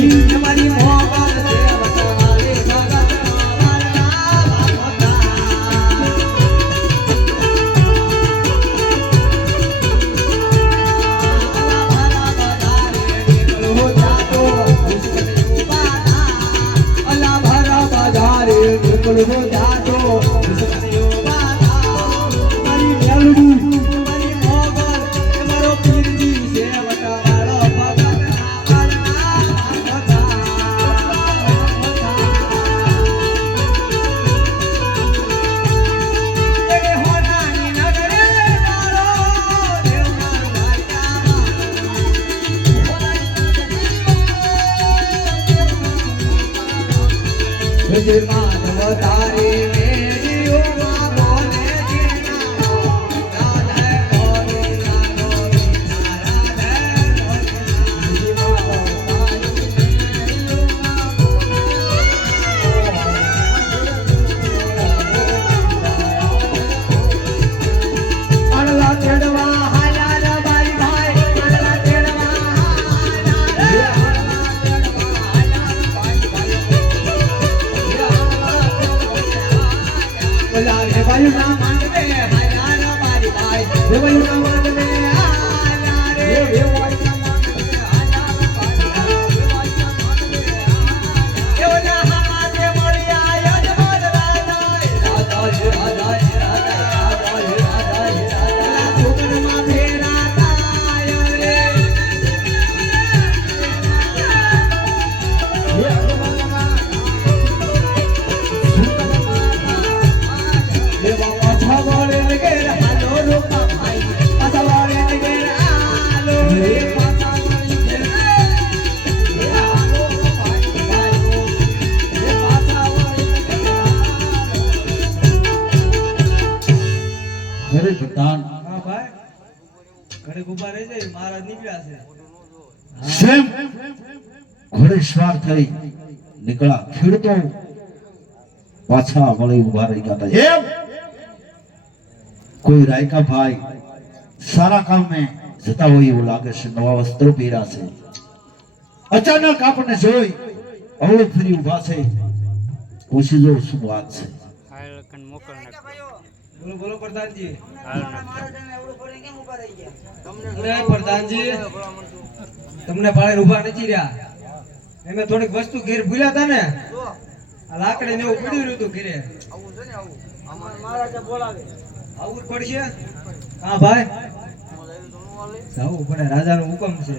તમારી મોગલ દેવતાવાળી ભગત મારા ભગતા અલા ભરા બજારે નીકળો જાતો મારી મેલડી મારી મોગલ તમારો પીરજી દેવતાવાળો ભગત મારા ભગતા એ હોનાની નગરે મારો દેવનાર જય માધવ તારી મેરીઓ માં બોલે જીના રાધે બોલે રાધે અનલા ચડવા હાલા બાઈ ભાઈ અનલા ચડવા દેવાયુ ના માંડવે હાલા મારી ભાઈ દેવાયુ ના માંડવે હાલા રે દેવાયુ ના માંડવે હાલા દેવના હાથે મળી આયા જમર રાજા સુગરમાં ફેરા તાય રે દેવા પાછા વળે ઘેર હાલો રૂપા ભાઈ પાછા વળે ઘેર હાલો રે પાછા વળે ઘેર હાલો ભાઈ ભાઈ રે પાછા વળે ઘરે ભગવાન હા ભાઈ ઘરે ઉભા રહી જાય મહારાજ નીકળ્યા છે સેમ ઘોડે સવાર થઈ નીકળ્યા ખેડતો પાછા વળી ઉભા રહી ગયા હતા એમ કોઈ રાયકા ભાઈ સારા કામે જતા હોય એવું લાગે છે નવા વસ્ત્રો પહેર્યા છે અચાનક આપણને જોઈ અવળું ફરી ઉભા છે પૂછી જો શું વાત છે બોલો બોલો પ્રધાનજી પ્રધાનજી તમને ભાડે ઉભા નથી રહ્યા એમે થોડીક વસ્તુ ઘેર ભૂલ્યા હતા ને આ લાકડી ને એવું પડ્યું રહ્યું હતું ઘેરે આવું પડશે હા ભાઈ જવું પડે રાજાનો હુકમ છે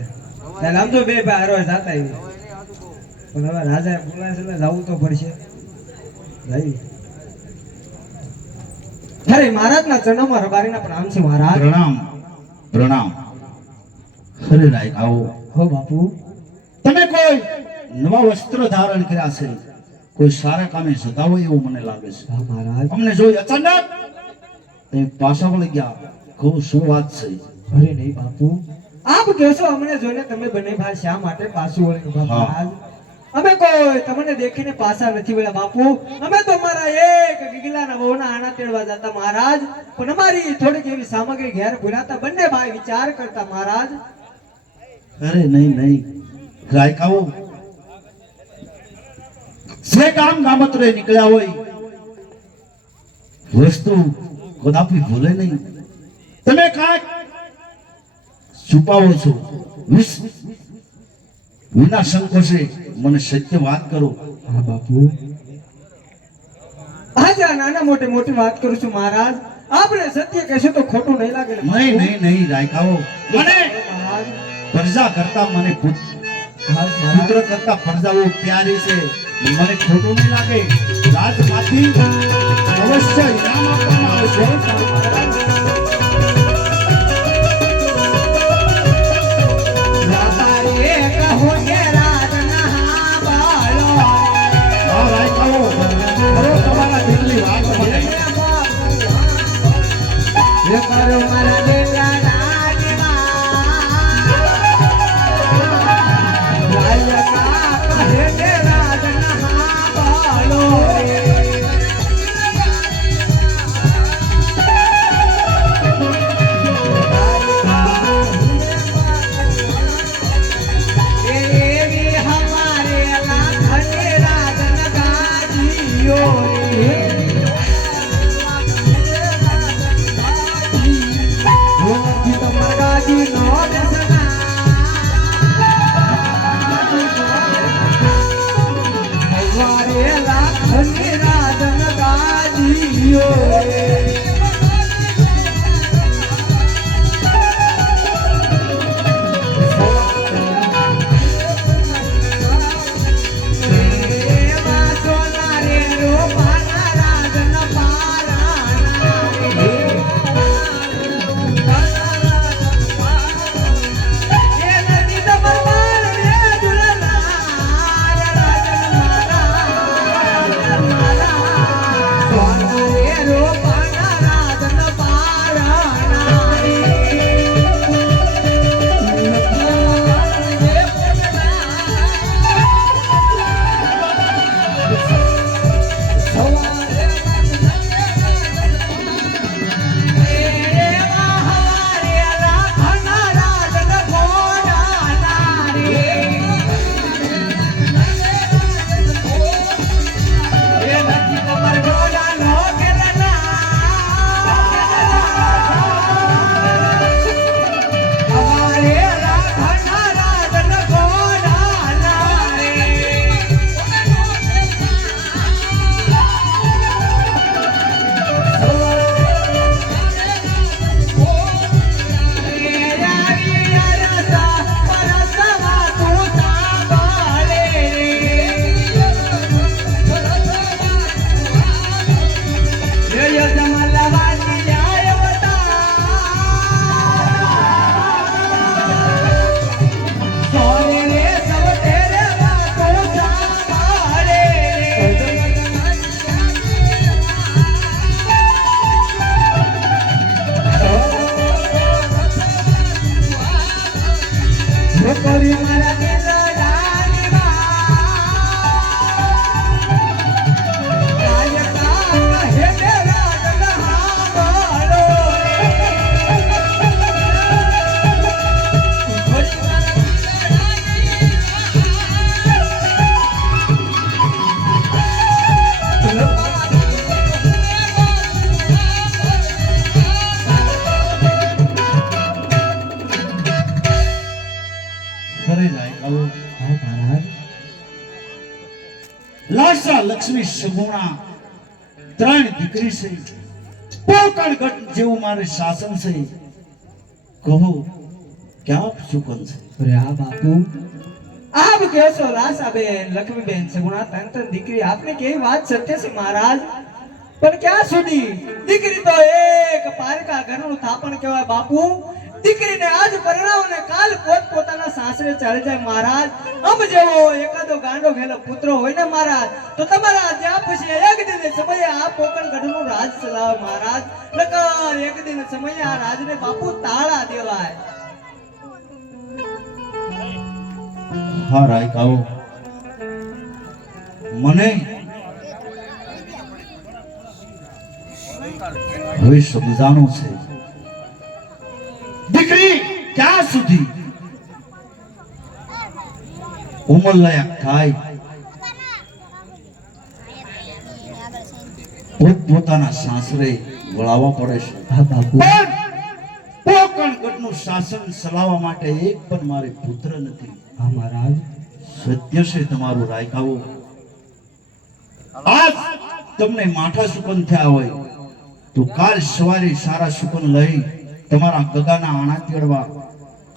ત્યારે આમ તો બે ભાઈ હારો જાતા આવી પણ હવે રાજા બોલાય છે એટલે જવું તો પડશે ભાઈ અરે મહારાજના ચરણોમાં રબારીના પ્રણામ છે મહારાજ પ્રણામ પ્રણામ હરે રાય આવો હો બાપુ તમે કોઈ નવા વસ્ત્રો ધારણ કર્યા છે કોઈ સારા કામે જતા હોય એવું મને લાગે છે હા મહારાજ અમને જોઈ અચાનક તમે પાછા વળી ગયા કહું શું વાત છે અરે નહીં બાપુ આપ કહેશો અમને જોઈને તમે બંને ભાઈ શા માટે પાછું વળી ઉભા મહારાજ અમે કોઈ તમને દેખીને પાછા નથી વળ્યા બાપુ અમે તો મારા એક ગીગલાના વહુના આના તેડવા જતા મહારાજ પણ અમારી થોડીક એવી સામગ્રી ઘેર ભૂલાતા બંને ભાઈ વિચાર કરતા મહારાજ અરે નહીં નહીં રાયકાઓ જે ગામ ગામત્રે નીકળ્યા હોય વસ્તુ કદાપી ભૂલે નહીં તમે કાંઈક છુપાવો છો વિના સંકોચે મને સત્ય વાત કરો હા બાપુ આજે નાના મોટી વાત કરું છું મહારાજ આપણે સત્ય કહેશો તો ખોટું નહીં લાગે ને નહીં નહીં નહીં રાયકાઓ મને મહારાજ પ્રજા કરતા મને પુત્ર કરતા પ્રજાઓ પ્યારી છે મને ખોટું નહીં લાગે રાજમાંથી અવશ્ય ઇનામ આપવામાં આવશે મહારાજ લાસા લક્ષ્મી સગુણા ત્રણ દીકરી છે પોકણ ગઢ જેવું મારે શાસન છે કહો ક્યાં સુકન છે અરે આ બાપુ આપ કહેશો લાસાબેન લક્ષ્મીબેન સગુણા ત્રણ દીકરી આપને કેવી વાત સત્ય છે મહારાજ પણ ક્યાં સુધી દીકરી તો એક પારકા ઘરનું થાપણ કહેવાય બાપુ દીકરીને આજ પરણાવો ને કાલ પોતાના સાસરે ચાલી જાય મહારાજ આમ જેવો એકાદો ગાંડો ઘેલો પુત્ર હોય ને મહારાજ તો તમારા જ્યાં પછી એક દિન સમયે આ પોકણ ગઢનું રાજ ચલાવે મહારાજ નકર એક દિન સમયે આ રાજને બાપુ તાળા દેવાય હા રાયકાઓ મને હવે સમજાણું છે દીકરી ક્યાં સુધી ઉંમર લાયક થાય પોતાના સાસરે વળાવવા પડે છે હા બાપુ પોકણ ગઢનું શાસન ચલાવવા માટે એક પણ મારે પુત્ર નથી હા મહારાજ સત્ય છે તમારું રાયકાઓ આજ તમને માઠા સુકન થયા હોય તો કાલ સવારે સારા સુકન લઈ તમારા ગગાના આણા તેડવા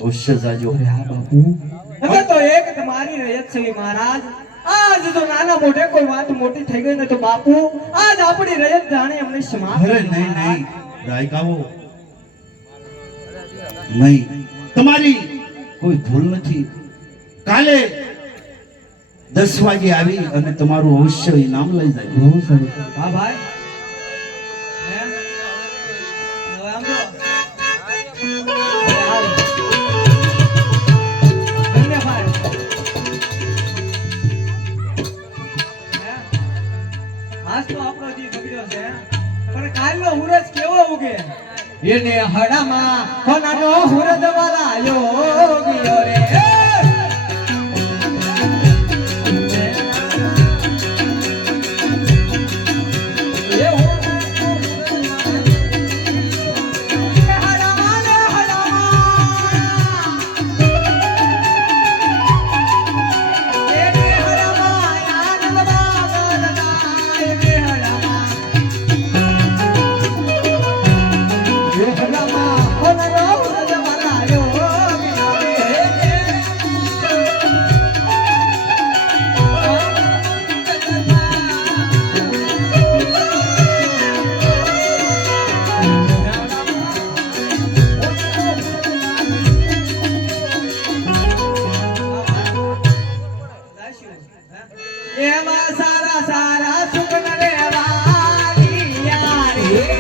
અવશ્ય જાજો અરે હા બાપુ હવે તો એક તમારી રયત છે મહારાજ આજ તો નાના મોઢે કોઈ વાત મોટી થઈ ગઈ ને તો બાપુ આજ આપણી રયત જાણે અમને સમાપ્ત અરે નહીં નહીં રાયકાઓ નહીં તમારી કોઈ ભૂલ નથી કાલે 10 વાગે આવી અને તમારું અવશ્ય ઇનામ લઈ જાય બહુ સરસ હા ભાઈ હે? હવે આમ જો. હાલ. ધન્યવાદ. હે? આજ તો આપણો દી બગડ્યો છે પણ કાલનો હુરજ કેવો ઉગે એને હડામાં હોનાનો હુરજ વાળા યોગીઓ રે એમાં સારા સારા સુખન રેવાની યારી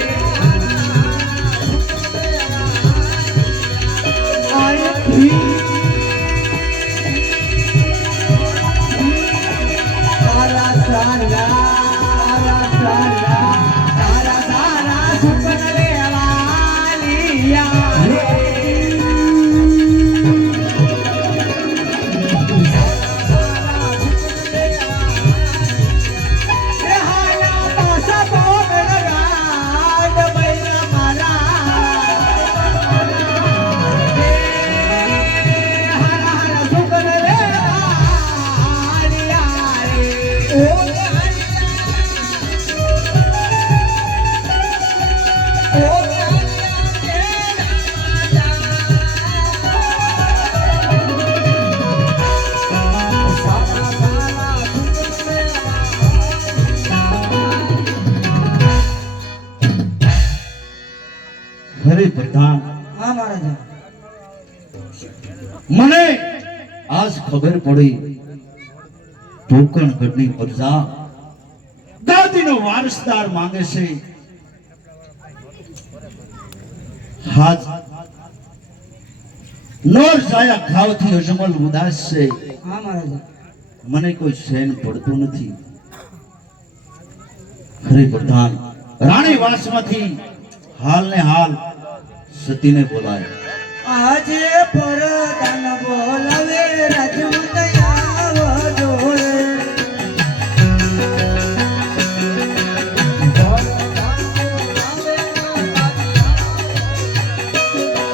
સારા સારા સુખન રેવાની યારી અરે પ્રધાન હા મહારાજ મને આજ ખબર પડી પોકણ ગઢની પ્રજા દાદીનો વારસદાર માંગે છે હાજ નોર જાયા ખાવથી અજમલ ઉદાસ છે હા મહારાજ મને કોઈ સહેન પડતું નથી અરે પ્રધાન રાણી વાસમાંથી હાલ ને હાલ સતીને બોલાય આજે પરદાન બોલાવે રાજમત આવજો રે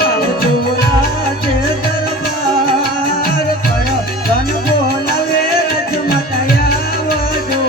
આવજો રાજે દરબાર પરદાન બોલાવે રાજમત આવજો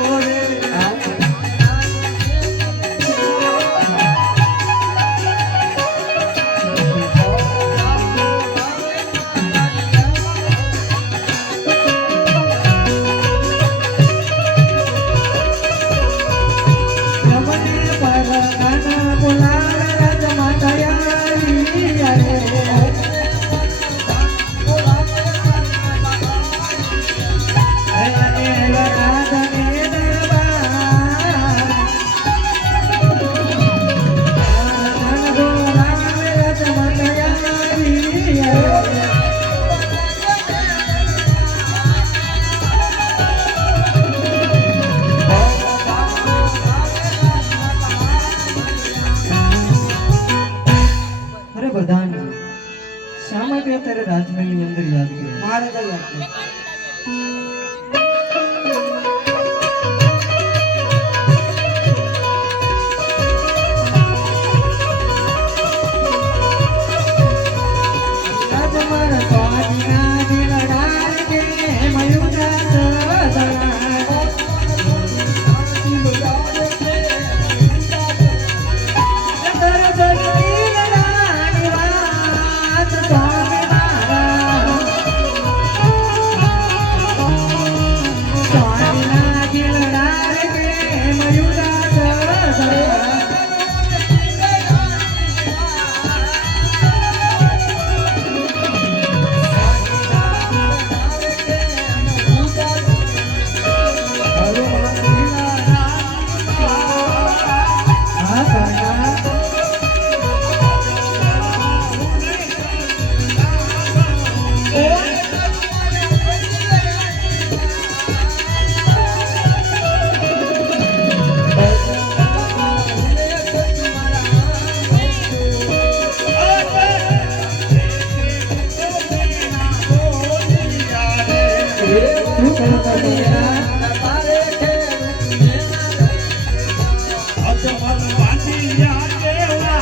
અજમલ વાંઢિયા કેવાય.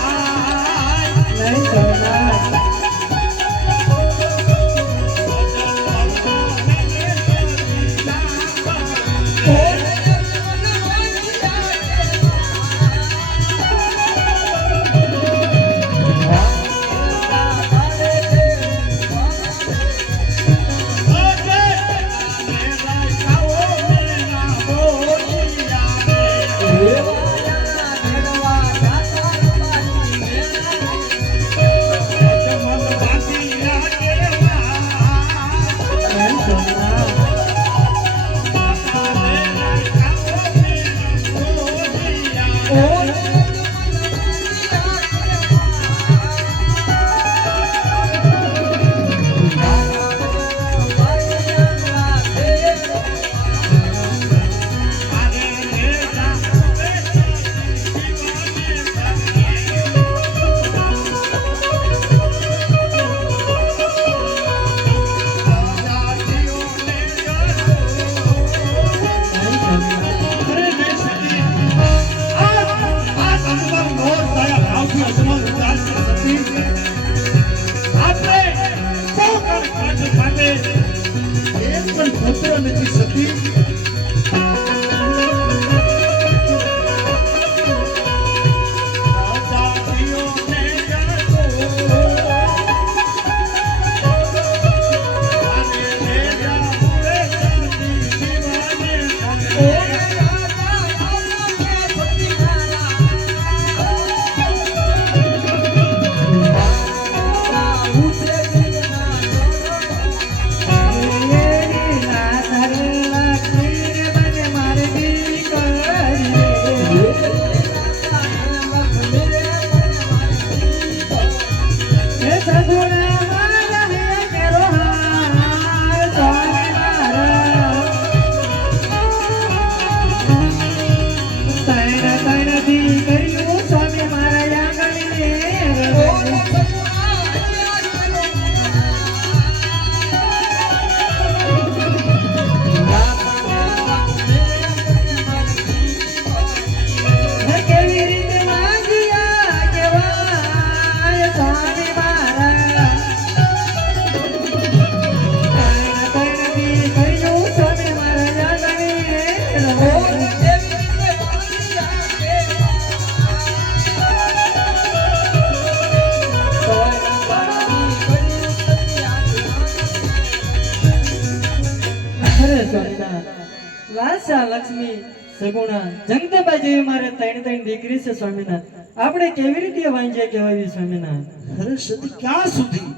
લાસા લક્ષ્મી સગુણા જગદંબા જેવી મારે ત્રણ દીકરી છે સ્વામિનાથ. આપણે કેવી રીતે વાંજ્યા કહેવાય સ્વામિનાથ? અરે સતી ક્યાં સુધી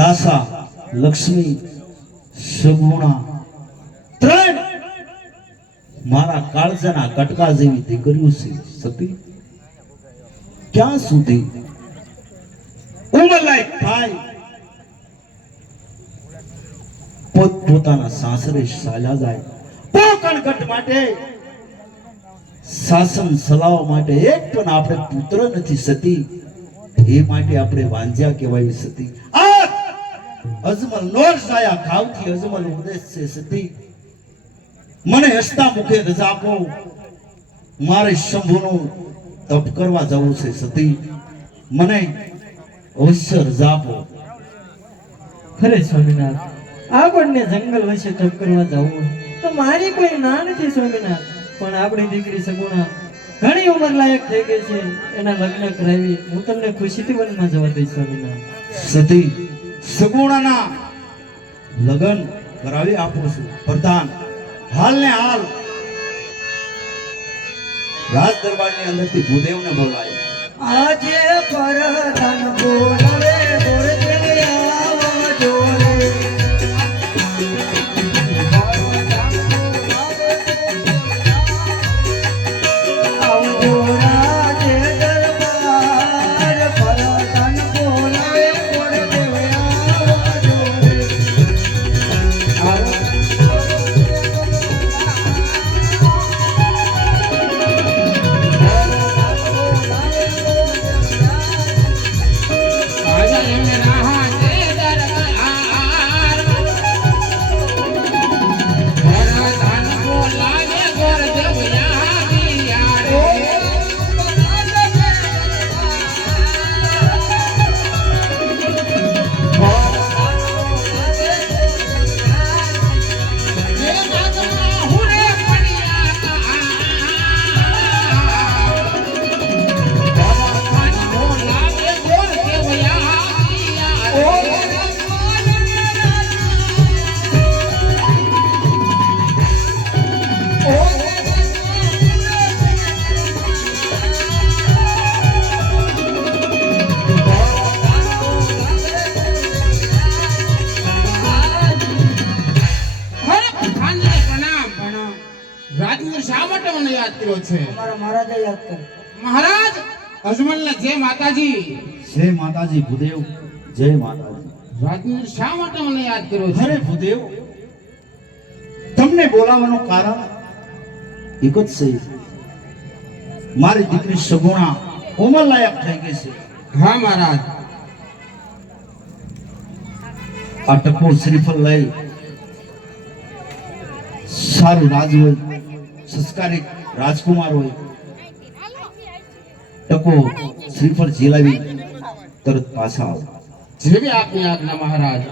લાસા લક્ષ્મી સગુણા ત્રણ મારા કાળજાના કટકા જેવી દીકરીઓ છે સતી. ક્યાં સુધી ઉંમરલાયક ભાઈ પોતાના સાસરે ચાલ્યા જાય પોકણગઢ માટે શાસન ચલાવવા માટે એક પણ આપણે પુત્ર નથી સતી. એ માટે આપણે વાંજ્યા કહેવાય સતી. આ અજમલ નોર સાયા ઘાવથી અજમલ ઉપદેશ છે સતી. મને હસતા મુખે રજા આપો, મારે શંભુનું તપ કરવા જવું છે સતી. મને અવશ્ય રજા આપો. ખરે સ્વામિનાથ, આપણને જંગલ વચ્ચે તપ કરવા જવું તો મારી કોઈ ના નથી સ્વામિનાથ. પણ આપણી દીકરી સગુણા ઘણી ઉંમર લાયક થઈ ગઈ છે, એના લગ્ન કરાવી હું તમને ખુશીથી વનમાં જવા દઈશ સ્વામિનાથ. સતી સગુણાના લગ્ન કરાવી આપું છું. પ્રધાન હાલ ને હાલ રાજ દરબારની અંદરથી ભૂદેવને બોલાય. આજે પરધાન બોલાવે બોરતે આવજો રે. આવજો રાજે દરબાર, પરધાન બોલાવે બોરતે આવજો રે. આજા એમને મહારાજાને યાદ કર્યો છે. અમારા મહારાજા યાદ કરે. મહારાજ અજમલને જય માતાજી. જય માતાજી ભૂદેવ, જય માતાજી. રાજવીર શા માટે મને યાદ કર્યો છે? અરે ભૂદેવ, તમને બોલાવવાનું કારણ એક જ છે. મારી દીકરી સગુણા ઉંમર લાયક થઈ ગઈ છે. હા મહારાજ. આ ટકો શ્રીફળ લઈ સારું રાજ હોય, સંસ્કારી રાજકુમાર હોય, ટકો શ્રીફળ ઝીલાવી તરત પાછા આવો. જેવી આપની આજ્ઞા મહારાજ.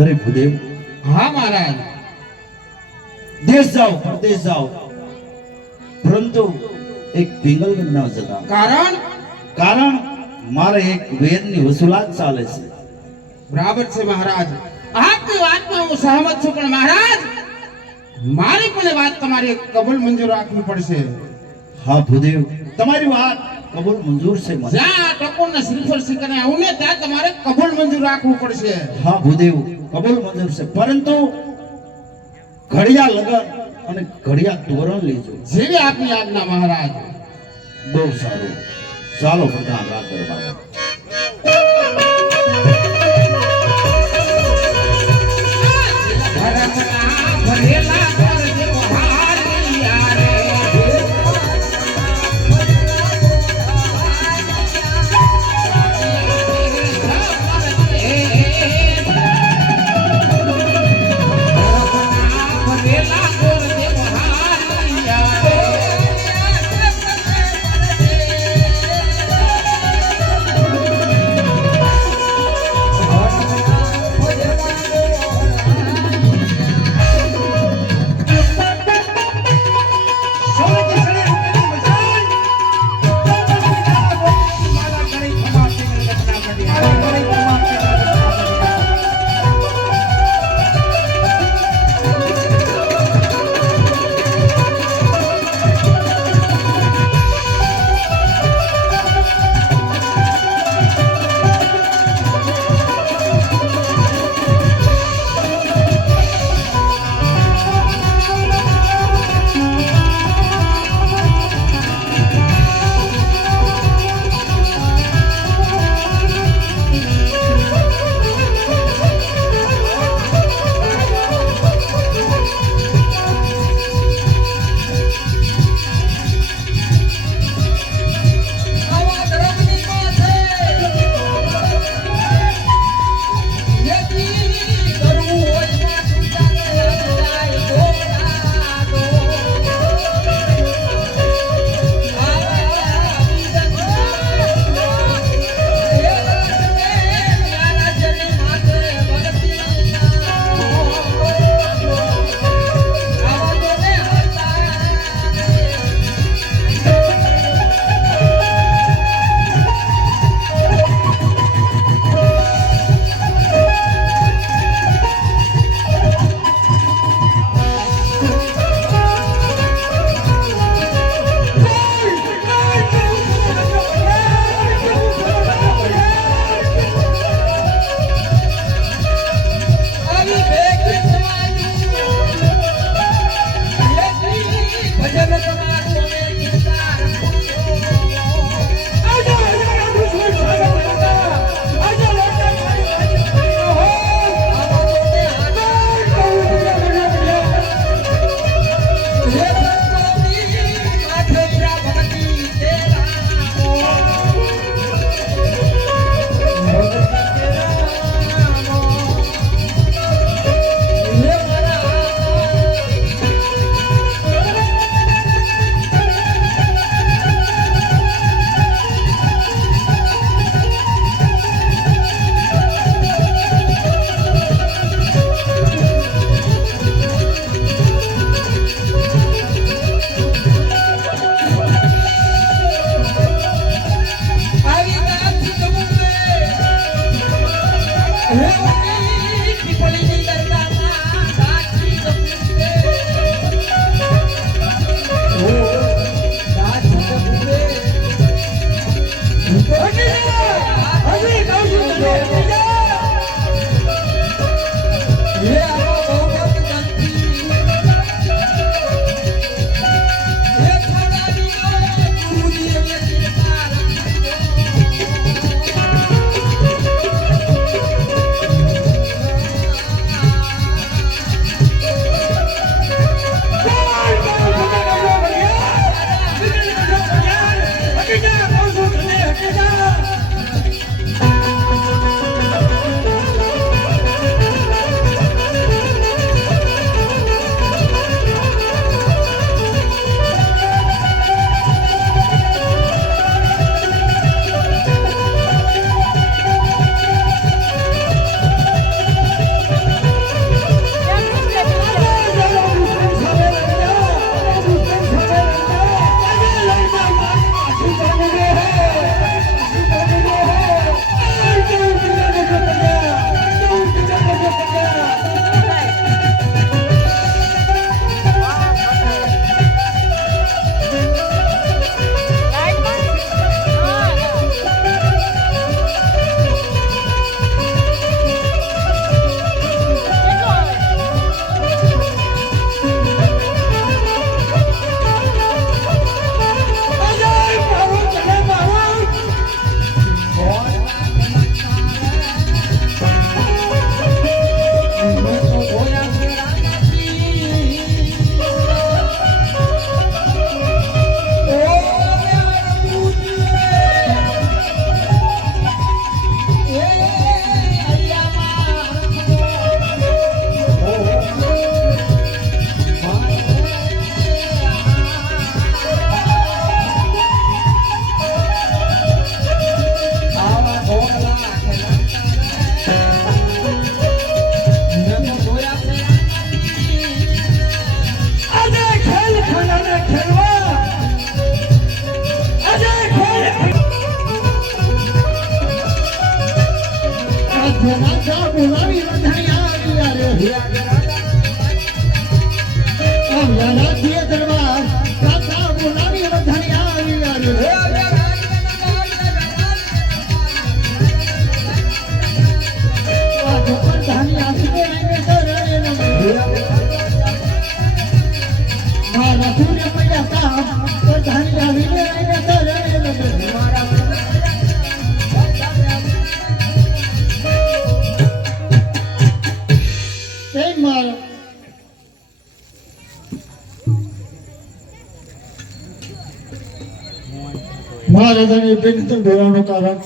અરે ભૂદેવ, હા મહારાજ. દેશ જાઓ, પરદેશ જાઓ, પરંતુ એક પિંગલગઢ ન જતા. કારણ મારે એક વેરની વસૂલાત ચાલે છે. બરાબર છે મહારાજ. આપની વાતમાં હું સહમત છું, પણ મહારાજ મારી પણ એ વાત તમારી કબૂલ મંજૂર રાખવી પડશે. હા ભૂદેવ, તમારી વાત કબૂલ મંજૂર છે મને. જ્યાં ટકોરને શ્રીફળ શિખરે આવું ને ત્યાં તમારે કબૂલ મંજૂર રાખવું પડશે. હા ભૂદેવ, કબૂલ મંજૂર છે, પરંતુ ઘડિયા લગન અને ઘડિયા તોરણ લેજો. જેવી આપની આજ્ઞા મહારાજ. બહુ સારું. ચાલો પ્રધાન રાત દરબાર. ભરેલા કરજે બહારિયા રે. ભરેલા કરજે બહારિયા રે. રાજ્ય દરબાર કાકા બોલાવી વધારી આવી પ્રધાની આશીષ રહીને મારા સૂર્ય મૈયા સાહેબ પ્રધાની આવીને રહીને મહારાજાની અભિનંદન બોલાવવાનું કારણ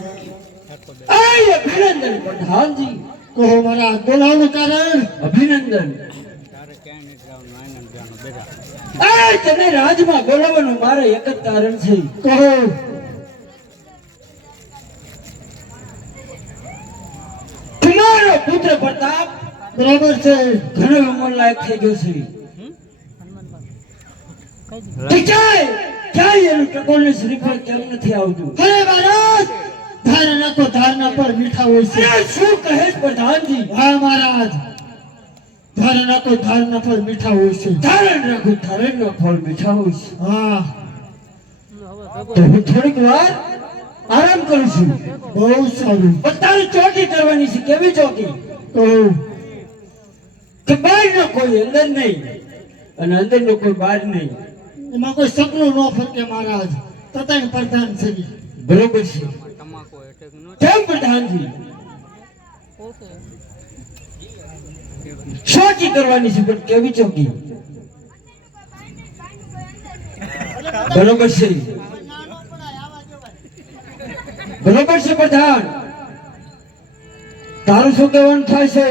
અભિનંદન પ્રધાનજી. કહો મારા બોલાવવાનું કારણ અભિનંદન. તને રાજમાં બોલાવવાનું મારે એક જ કારણ છે. કહો તમારો પુત્ર પ્રતાપ બરાબર છે ઘણો ઉંમર લાયક થઈ ગયો છે. તે ક્યાંય એનું ટકોરને શ્રીફળ કેમ નથી આવતું? અરે મહારાજ ધારના તો ધારના પર મીઠા હોય છે. અરે શું કહે છે પ્રધાનજી? હા મહારાજ ધારના તો ધારના પર મીઠા હોય છે. ધારણ રાખો, ધારણના ફળ મીઠા હોય છે. હા તો હું થોડીક વાર આરામ કરું છું. બહુ સારું. પણ તારે ચોકી કરવાની છે. કેવી ચોકી? કહો કે બહારનો કોઈ અંદર નહીં અને અંદરનો કોઈ બહાર નહીં. એમાં કોઈ સપનું ન ફરકે મહારાજ તતાય પ્રધાન છે. બરોબર છે. કેમ પ્રધાનજી? ચોકી કરવાની છે, પણ કેવી ચોકી? બરોબર છે. બરોબર છે પ્રધાન. તારું શું કહેવાનું થાય છે?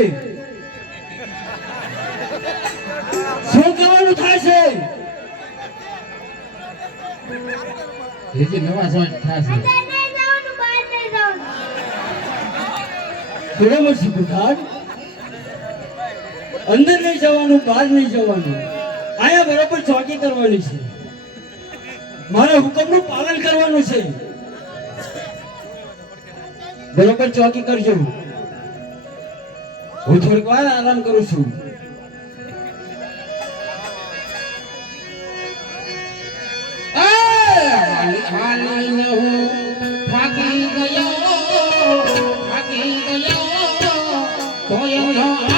શું કહેવાનું થાય છે? હજી નવા જોઈન્ટ થશે. બરોબર છે પ્રધાન. અંદર નહીં જવાનું, બહાર નહીં જવાનું. આયા બરોબર ચોકી કરવાની છે. મારા હુકમનું પાલન કરવાનું છે. બરોબર ચોકી કરજો. હું થોડીક વાર આરામ કરું છું. હાલીને હું થાકી ગયો તોય ન આવ્યો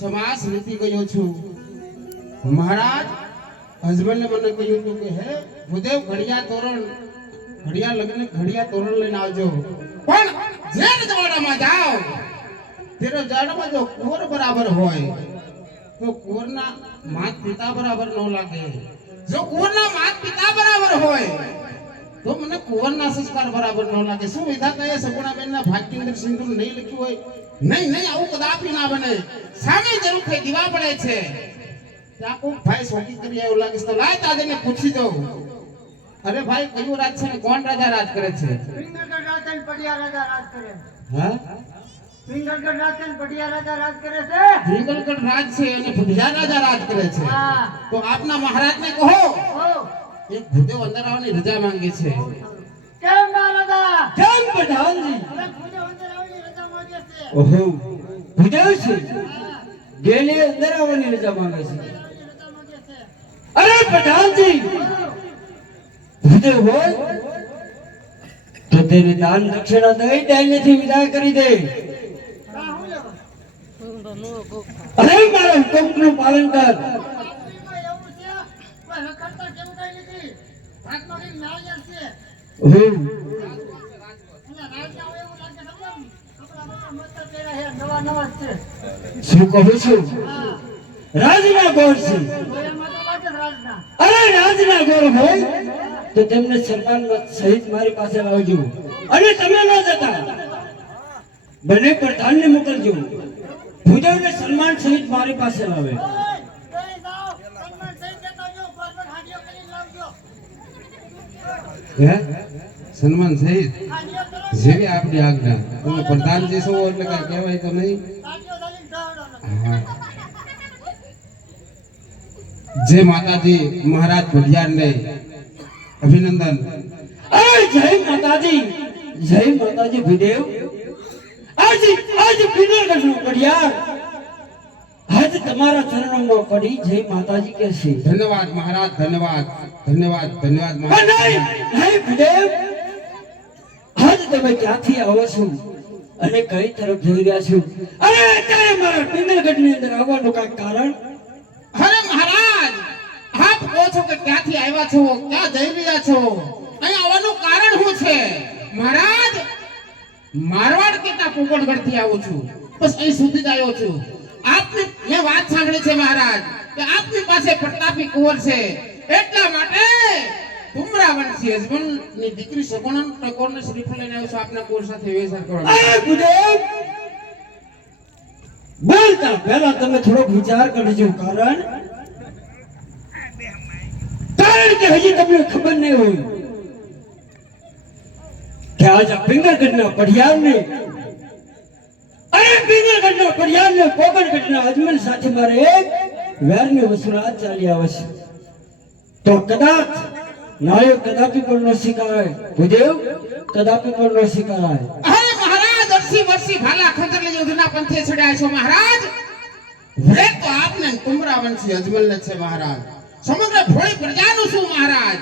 સમાસ વીતી ગયો છું. મહારાજ હસબન્ડને મને કહ્યું હતું કે હે ભૂદેવ ઘડિયા લગ્ન ઘડિયા તોરણ લઈને આવજો. પણ જે રજવાડામાં જાઓ તે રજવાડામાં જો કુંવર બરાબર હોય તો કુંવરના માત પિતા બરાબર ન લાગે. જો કુંવરના માત પિતા બરાબર હોય તો મને કુંવરના સંસ્કાર બરાબર ન લાગે. શું વિધાતાએ સગુણાબેનના ભાગ્યની અંદર સિંદૂર નહીં લખ્યું હોય? નહીં આવું કદાપી ના બને. સામે જરૂર થઈ દીવા પડે છે. ત્યાં કોઈ ભાઈ શોકી કરી એવું લાગે તો લાય તાજને પૂછી દઉં. અરે ભાઈ કયું રાજ છે ને કોણ રાજા રાજ કરે છે? પિંગલગઢ રાજા ને પડિયા રાજા રાજ કરે. હા પિંગલગઢ રાજા ને પડિયા રાજા રાજ કરે છે. ભીંગલગઢ રાજ છે અને ભુધિયા રાજા રાજ કરે છે. હા. તો આપના મહારાજને કહો ઓ એક ભૂદેવ અંદર આવવાની રજા માંગે છે. કેમ મહારાજા? કેમ પ્રધાનજી? અરે ભૂદેવ અંદર આવવાની રજા માંગે છે. ઓહો, ભૂદેવ છે. ગેલી અંદર આવવાની રજા માંગે છે. રજા માંગે છે. અરે પ્રધાનજી ભૂદેવ હોય તો તેની દાન દક્ષિણા દઈ ડાયનેથી વિદાય કરી દે. અરે મારા હુકમનું પાલન કર. હું શું કહું છું? રાજના ગોળ છે. અરે રાજના ગોળ હોય તો તેમને સન્માન સહિત મારી પાસે લાવજો. અને તમે ન જતા બંને પ્રધાનને મોકલજો. ભૂદેવને સન્માન સહિત મારી પાસે લાવે. હે સન્માન સહિત જેવી આપણી આજ્ઞા. તમે પ્રધાનજી છો એટલે કઈ કહેવાય તો નહીં. હા. જય માતાજી મહારાજ ભડિયારને અભિનંદન. અરે જય માતાજી, જય માતાજી ભૂદેવ. આજ પિનરગઢનો પડિયાર આજ તમારા ચરણોમાં પડી જય માતાજી કે છે. ધન્યવાદ મહારાજ, ધન્યવાદ ધન્યવાદ ધન્યવાદ મહારાજ. નહીં નહીં ભૂદેવ, આજ તમે ક્યાંથી આવો છો અને કઈ તરફ જઈ રહ્યા છો? અરે અત્યારે મારા પિનરગઢની અંદર આવવાનું કાંઈ કારણ? અરે મહારાજ, આપ કહો છો કે ક્યાંથી આવ્યા છો, ક્યાં જઈ રહ્યા છો, અહીં આવવાનું કારણ શું છે? મહારાજ, મારવાડ કેતા પોપટગઢથી આવું છું, બસ અહીં સુધી જ આવ્યો છું. આપને મેં વાત સાંભળી છે મહારાજ કે આપની પાસે પ્રતાપી કુંવર છે, એટલા માટે તુમરાવંશી હસબન્ડની દીકરી સગુણન ટકોરને શ્રીફળ લઈને આવ્યો છું આપના કુંવર સાથે વ્યવહાર કરો. અરે ભૂદેવ, બોલતા પહેલા તમે થોડોક વિચાર કરજો. કારણ કે હજી તમને ખબર નહીં હોય કે આજ આ પિંગળગઢના પડિયારને પોકળગઢના અજમલ સાથે મારે એક વેરની વસૂલાત ચાલી આવે છે. તો કદાચ નાયો કદાપી પણ ન સ્વીકારાય. ભૂદેવ, કદાપી પણ ન સ્વીકારાય. અરે મહારાજ, અરસી વર્ષી ભાલા ખંજર લઈ ઉધના પંથે ચડ્યા છો મહારાજ. ભલે તો આપને તુમરાવંશી અજમલને છે મહારાજ, સમગ્ર ભોળી પ્રજાનું શું મહારાજ.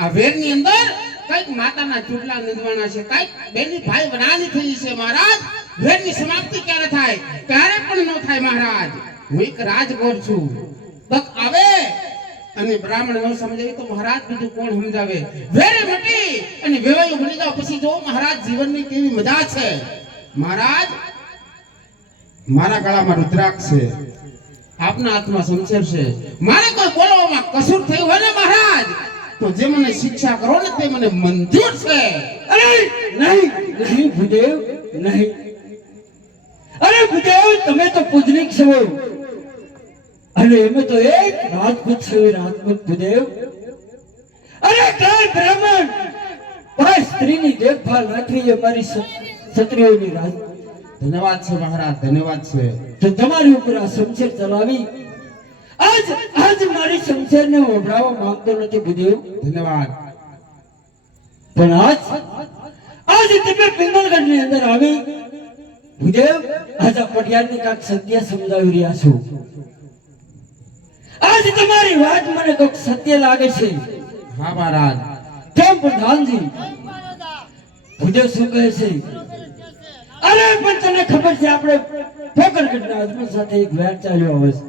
આ વેરની અંદર કઈક માતાના ચૂડલા નિંદવાના છે, કઈક બેની ભાઈ બનાની થઈ છે મહારાજ. વેરની સમાપ્તિ ક્યારે થાય? ક્યારે પણ ન થાય મહારાજ. હું એક રાજગોર છું. તક આવે અને બ્રાહ્મણ ન સમજાય તો મહારાજ બીજું કોણ સમજાવે? વેરે મટી અને વેવાયું બની જાવ પછી જો મહારાજ જીવનની કેવી મજા છે. મહારાજ, મારા ગળામાં રુદ્રાક્ષ છે, આપના હાથમાં શમશેર છે. મારે કોઈ બોલવામાં કસૂર થયું હોય ને મહારાજ તો જે મને શિક્ષા કરો ને તે મને મંજૂર છે. અરે નહીં નહીં ભૂદેવ, નહીં. અરે ભૂદેવ, તમે તો પૂજનીક છો અને એમે તો એક રાજપૂત છો. રાજપૂત ભૂદેવ, અરે કઈ બ્રાહ્મણ કોઈ સ્ત્રીની દેખભાળ રાખવી એ મારી ક્ષત્રિયોની રાજ. ધન્યવાદ છે મહારાજ, ધન્યવાદ છે. તો તમારી ઉપર આ શમશેર ચલાવી આજ મારી શમશેરને ઓઢાવવા માંગતો નથી ભૂદેવ. ધન્યવાદ. પણ આજ તમે પિંગળગઢની અંદર આવી ભૂદેવ, આજ આ પટિયારને કાંઈક સત્ય સમજાવી રહ્યા છો. આજ તમારી વાત મને કોઈક સત્ય લાગે છે. હા મહારાજ. કેમ પ્રધાનજી? ભૂદેવ શું કહે છે? અરે પણ તને ખબર છે આપણે પોકળગઢના અજમલ સાથે એક વેર ચાલ્યો આવે છે.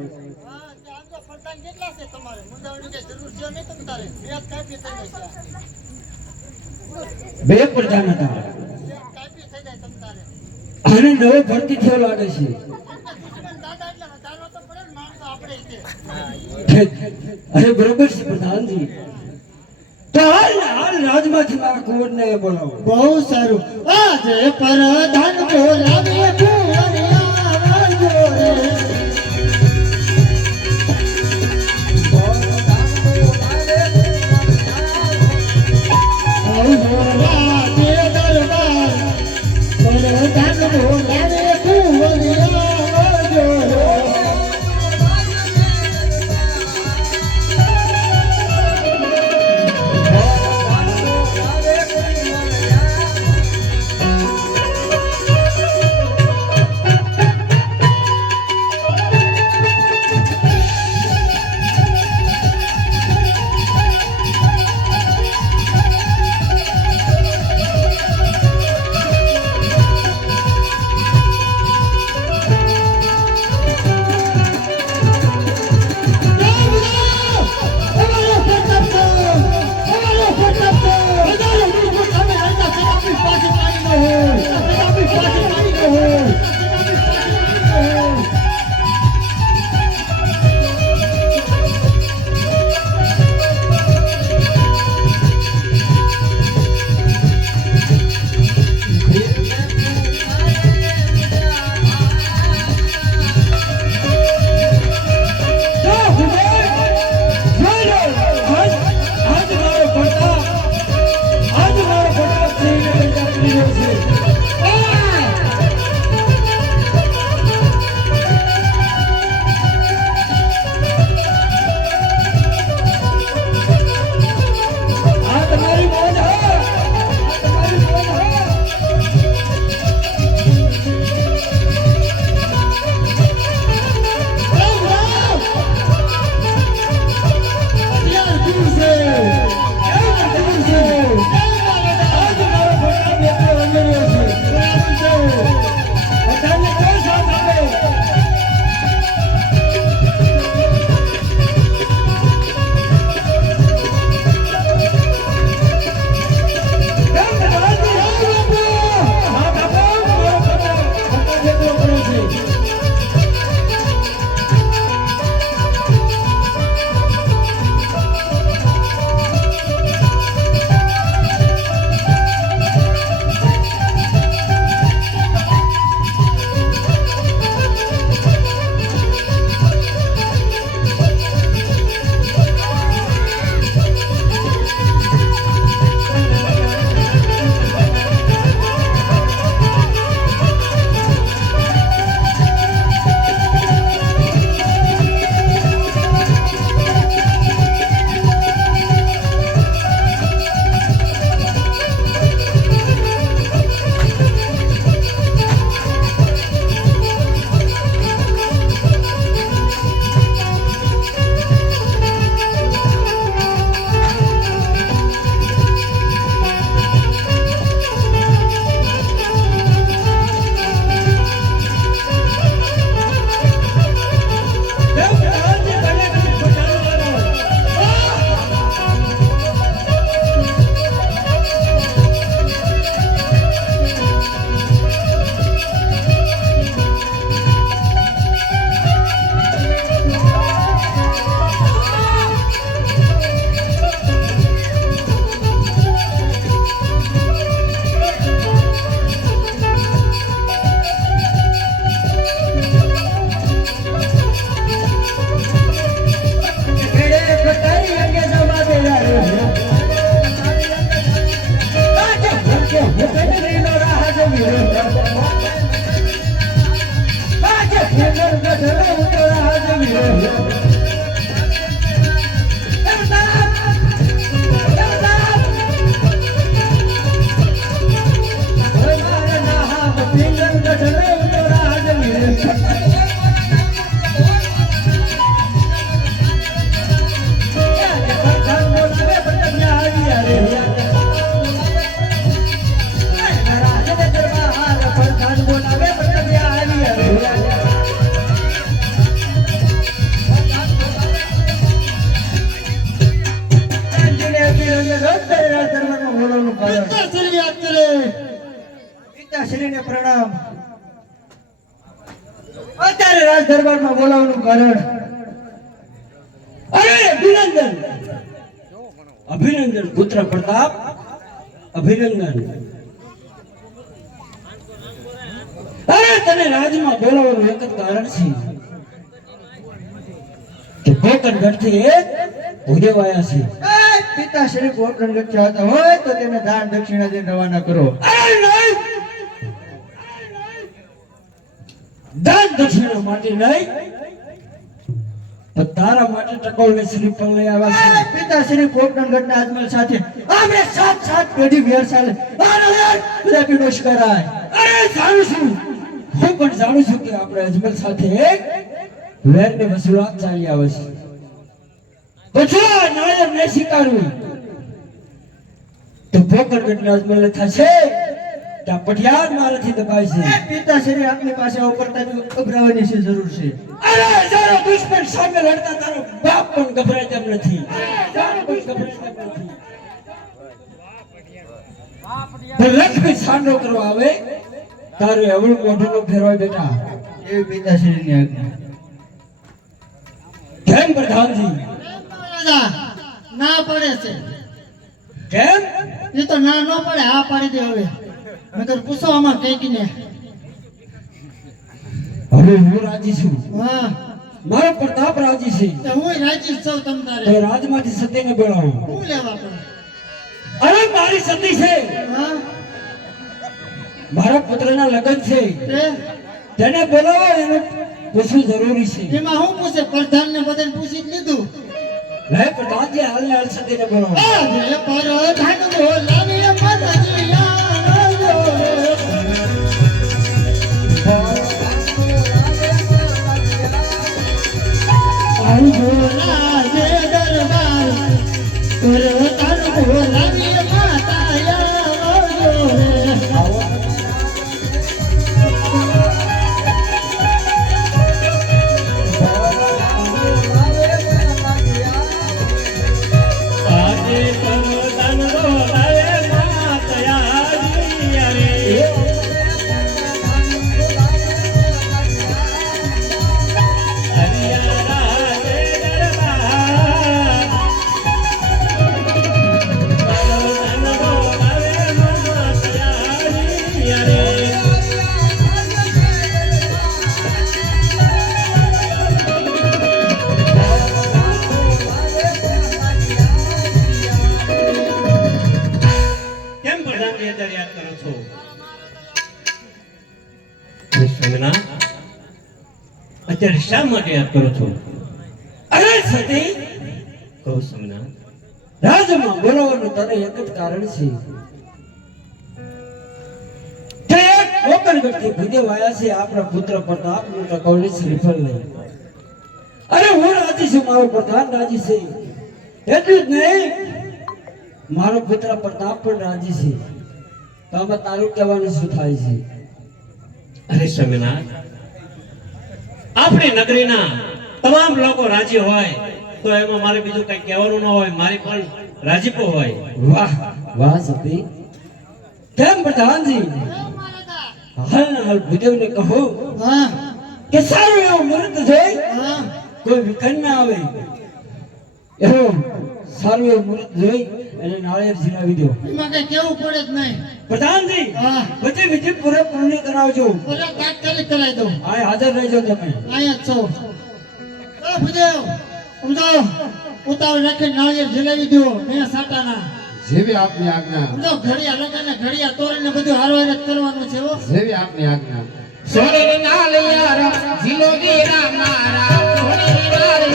બે પ્રધાન હતા અને નવો ભરતી થયો લાગે છે. અરે બરોબર છે પ્રધાનજી. તો હાલ રાજમાંથી મારા કુંવરને બોલાવો. બહુ સારું. આજે પ્રધાન બોલાવીએ કુંવરિયા જોડે. પિતાશ્રીને પ્રણામ. અત્યારે રાજ દરબારમાં બોલાવવાનું કારણ અરે અભિનંદન અભિનંદન પુત્ર પ્રતાપ અભિનંદન. અરે તને રાજમાં બોલાવવાનું એક જ કારણ છે કે કોકણગઢથી એક ભૂદેવ આવ્યા છે. પિતાશ્રી કોટરંગત ચાહતા હોય તો તેને દાન દક્ષિણા દઈને રવાના કરો. અરે નહીં, દાન દક્ષિણા માટે નહીં, પણ તારા માટે ટકોલને શ્રીફળ લઈ આવ્યા છે. પિતાશ્રી કોટરંગતના આજમલ સાથે આપણે સાત પેઢી વેર ચાલે બધા પીડોશ કરાય. અરે જાણું છું, હું પણ જાણું છું કે આપણે અજમલ સાથે એક વેરની વસૂલાત ચાલી આવે છે. પછી આ નાયર ને સ્વીકારવું તો પોકરગઢના અજમલને થશે કે આ પટિયાર મારાથી દબાય છે. પિતાશ્રી આપની પાસે ઉપરતા ગભરાવાની છે જરૂર છે. અરે તારો દુશ્મન સામે લડતા તારો બાપ પણ ગભરાય તેમ નથી. તારો કોઈ ગભરાય તેમ નથી. પણ લક્ષ્મી સાંડો કરવા આવે તારે અવળું મોઢું નો ફેરવાય બેટા. એવી પિતાશ્રીની આજ્ઞા. કેમ પ્રધાનજી? ના પડે છે. કેમ? એ તો ના ન પડે, હા પાડી દે હવે. નકર પૂછો આમાં કઈ ને. હવે હું રાજી છું, હા મારો પ્રતાપ રાજી છે. તો હું રાજી છું તમ તો તારે. રાજમાંથી સતીને બોલાવો. હું લેવા પડે. અરે મારી સતી છે, હા મારા પુત્રના લગ્ન છે, તે તેને બોલાવો. એનું પૂછવું જરૂરી છે. એમાં હું પૂછે પ્રધાન ને બધાને પૂછી જ લીધું. લે પ્રધાનજી, હાલને હાલ સતીને બોલાવો. આજે પ્રધાન બોલાવીએ મદદિયા રો. બોલા જે દરબાર પ્રધાન બોલાવીએ માતાયા રો. આજે પ્રધાન બોલાવે માતયા રે. હરિયારા જે દરબાર પ્રધાન બોલાવે માતયા રે. કેમ પ્રધાનજી અત્યારે યાદ કરો છો? સ્વામિના, અત્યારે શા માટે યાદ કરો છો? અરે સતી, કહો સ્વામિના. રાજમાં બોલાવવાનું તને એક જ કારણ છે કે એક કોકણગઢથી ભૂદેવ આવ્યા છે આપણા પુત્ર પ્રતાપનું ટકોલી શ્રીફળ લઈ. અરે હું રાજી છું, મારો પ્રધાન રાજી છે. એટલું જ નહીં, મારો પુત્ર પ્રતાપ પણ રાજી છે. તો આમાં તારું કહેવાનું શું થાય છે? અરે સ્વામિનાથ, આપણી નગરીના તમામ લોકો રાજી હોય તો એમાં મારે બીજું કઈ કહેવાનું ન હોય, મારી પણ રાજીપો હોય. વાહ વાહ સતી. કેમ પ્રધાનજી, હાલ ને હાલ ભૂદેવને કહો હા કે સારું એવું મુહૂર્ત જોઈ હા કોઈ વિઘ્ન ના આવે એવું સારું એવું મુહૂર્ત જોઈ અને નાળિયેર ઝીલાવી દો. એમાં કઈ કેવું પડે જ નહીં. પ્રધાનજી, હા બધી વિધિ પૂરેપૂરી કરાવજો. ઓલા તાત્કાલિક કરાવી દઉં. આ હાજર રહેજો તમે. અહીંયા જ છો. ઓ ભુદેવ, સમજો ઉતાવળ રાખીને નાળિયેર જલાવી દો. મેં સાટાના જેવી આપની આજ્ઞા, સમજો ઘડિયા લગાને ઘડિયા તોરણ ને બધું હારવાર જ કરવાનું છે. હો જેવી આપની આજ્ઞા. સોરી નાલિયાર જીલો ગીરા મારા સોરી નાલિયાર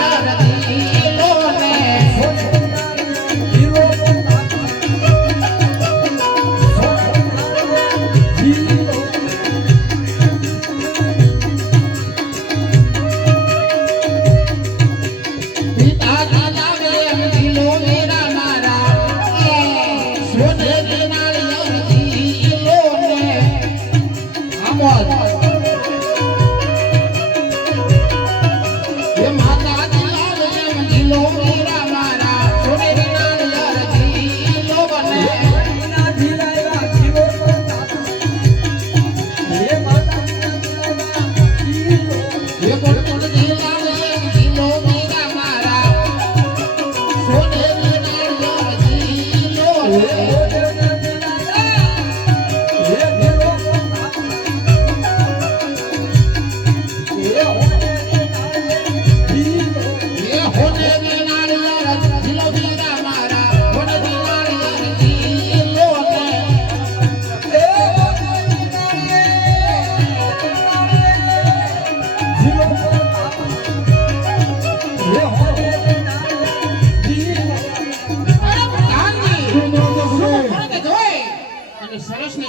સોનેરી નાળિયેર ઝીલો એ હોનેરી નાળિયેર ઝીલો ઝીલા મારા હોનેરી નાળિયેર ઝીલો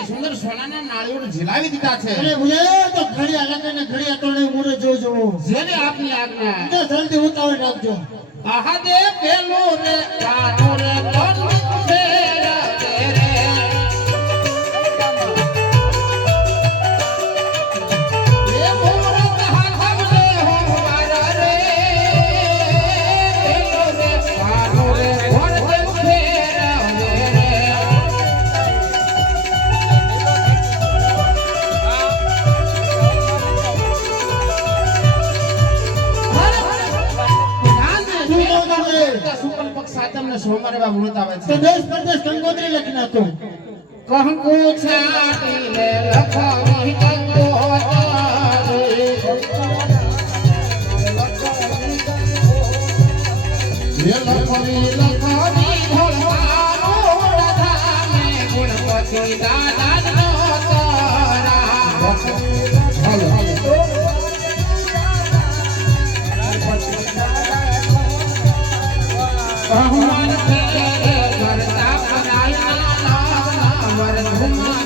સુંદર સોનાના નાળિયેર ઝીલાવી દીધા છે અરે ભુદેવ તો ઘડિયા લગે ને ઘડિયા તો નહીં મોરે જોજો જેને આપની આજ્ઞા તો જલ્દી ઉતાવળ રાખજો આહા દે પેલો રે કાનો રે કોણ ફેરા તેરે એ મોરો કહાન હમને હો મારા રે પેલો રે કાનો રે કોણ ફેરા તેરે સુપન પક્ષ સાતમને સોમવારે બોલતા આવે તો છે દેશ પરદેશ કંકોત્રી લખી નાખો કહું છાટી લે લખવી કંકોત્રી લખવી ભોળવાનો રથામે ગુણપતિ દાદાનો ભગવાન કરતા પરાયા વર ધુમા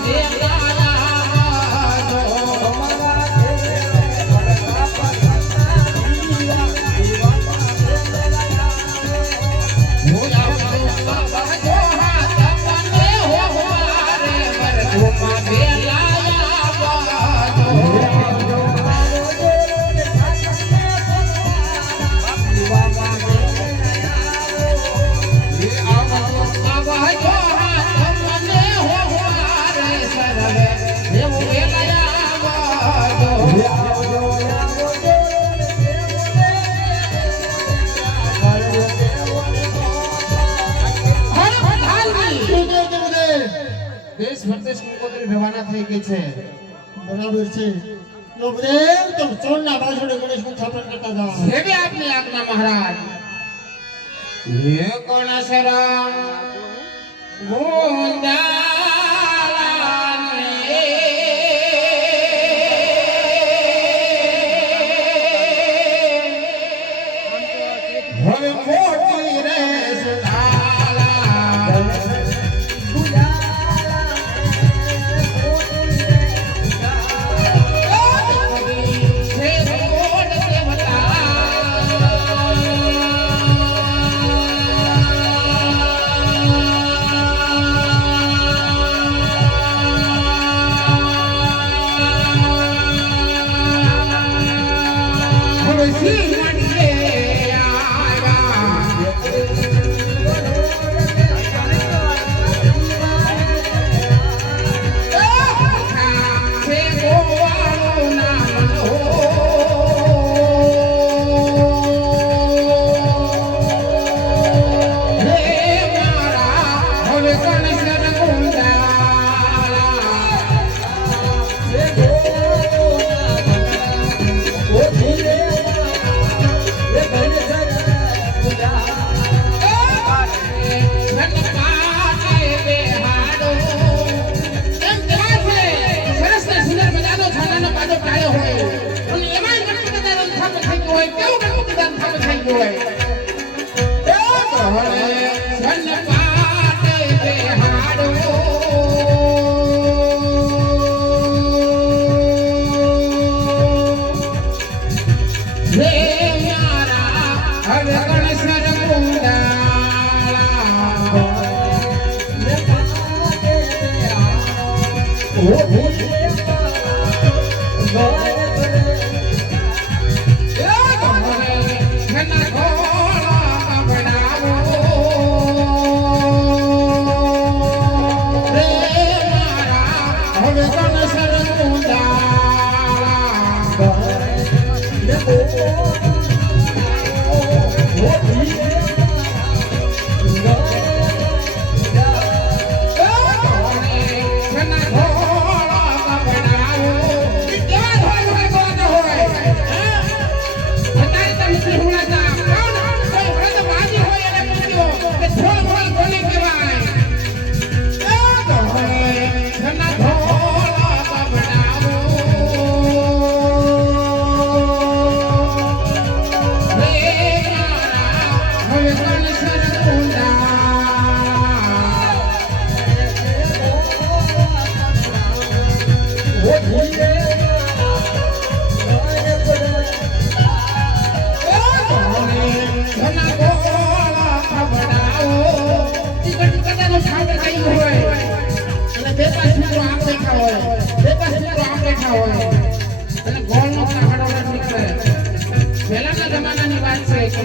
દેશ પરદેશ કંકોત્રી રવાના થઈ ગઈ છે બરાબર છે તો ભુદેવ તો ચોરના બાજુડે ગણેશનું સ્થાપન કરતા જાઓ જેવી આપની આજ્ઞા મહારાજ હે કોણ શરા હવે મોટી રે